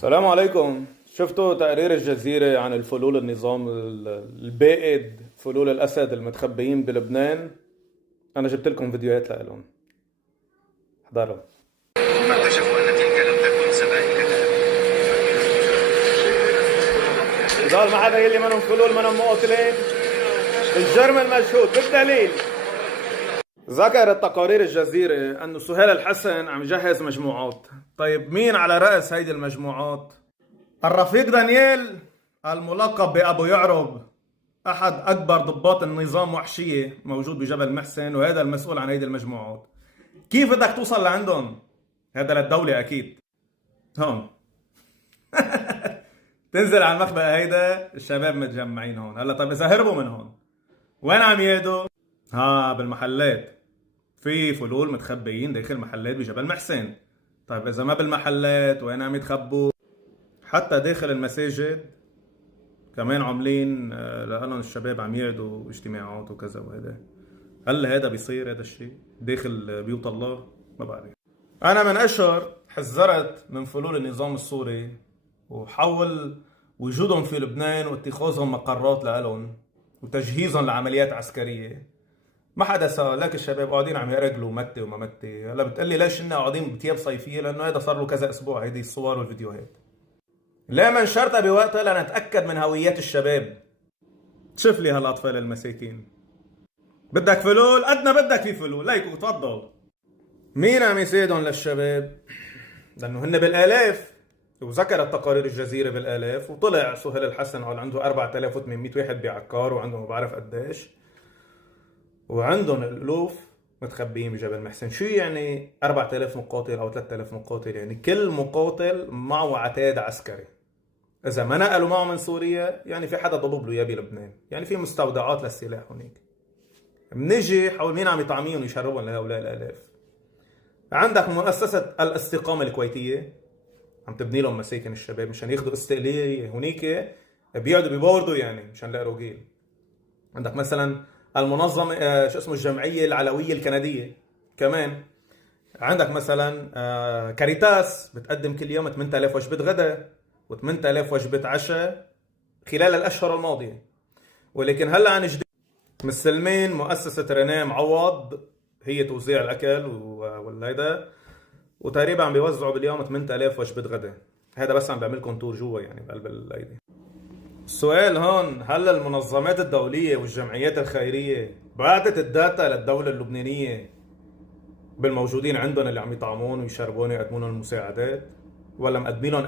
السلام عليكم. شفتوا تقرير الجزيرة عن الفلول النظام البائد، فلول الأسد المتخبئين بلبنان؟ أنا جبت لكم فيديوهات لهم، احضروا. ثم اكتشفوا أن تلك لم تكن سبائك ذهب. إذا ما حدا يلي منهم فلول منهم مقاتلين، الجرم المشهود بالدليل. ذكرت تقارير الجزيرة أن سهيل الحسن عم جهز مجموعات. طيب مين على رأس هيدي المجموعات؟ الرفيق دانيال الملقب بأبو يعرب، أحد أكبر ضباط النظام وحشية موجود بجبل محسن، وهذا المسؤول عن هيدي المجموعات. كيف بدك توصل لعندهم؟ هذا للدولة أكيد. هون تنزل على المخبأ هيدا، الشباب متجمعين هون. هلا طيب إذا هربوا من هون وين عم يهدوا؟ بالمحلات. في فلول متخبيين داخل محلات بجبل محسن. طيب إذا ما بالمحلات وين عم يتخبوا؟ حتى داخل المساجد كمان عاملين لأنهم الشباب عم يعدوا اجتماعات وكذا وهذا. هل هذا بيصير هذا الشيء داخل بيوت الله؟ ما بعرف. أنا من أشهر حذرت من فلول النظام السوري وحول وجودهم في لبنان واتخاذهم مقرات لهم وتجهيزهم لعمليات عسكرية. ما حدا سأل، لك الشباب قاعدين عم يرجلوا متي وما متي. هلا بتقلي ليش إننا قاعدين بثياب صيفية؟ لأنه هذا صار له كذا أسبوع، هيدي الصور والفيديوهات. لا من شرطة بوقتها لنتأكد من هويات الشباب. شوف لي هالأطفال المساكين. بدك فلول؟ قدنا بدك في فلول، ليكوا تفضل. مين عم يساعدهم للشباب؟ لأنه هن بالآلاف، وذكرت تقارير الجزيرة بالآلاف، وطلع سهيل الحسن قال عنده 4800 واحد بعكار، وعنده ما بعرف قديش، وعندهم الألوف متخبيين بجبل محسن. شو يعني 4000 مقاتل أو 3000 مقاتل؟ يعني كل مقاتل معه عتاد عسكري. إذا ما نقلوا معه من سوريا يعني في حدا ضبب له إياه بلبنان، يعني في مستودعات للسلاح هناك. منجي حول مين عم يطعميهم ويشربهم لهؤلاء الآلاف. عندك مؤسسة الاستقامة الكويتية عم تبني لهم مساكن الشباب مشان ياخذوا استقلالية هنيك، بيقعدوا ببوردوا يعني مشان لا روجيل. عندك مثلا المنظمة شو اسمه الجمعية العلوية الكندية كمان. عندك مثلا كاريتاس بتقدم كل يوم 8000 وجبة غداء و8000 وجبة عشاء خلال الأشهر الماضية. ولكن هلا عن جديد مستلمين مؤسسة رينيه معوض هي توزيع الأكل والهيدا، وتقريبا عم بيوزعوا باليوم 8000 وجبة غداء. هذا بس عم بيعملكم تور جوا يعني بقلب الايدي. السؤال هون، هل المنظمات الدولية والجمعيات الخيرية بعتت الداتا للدولة اللبنانية بالموجودين عندهم اللي عم يطعمون ويشربون ويقدمون المساعدات، ولا مقدمين لهم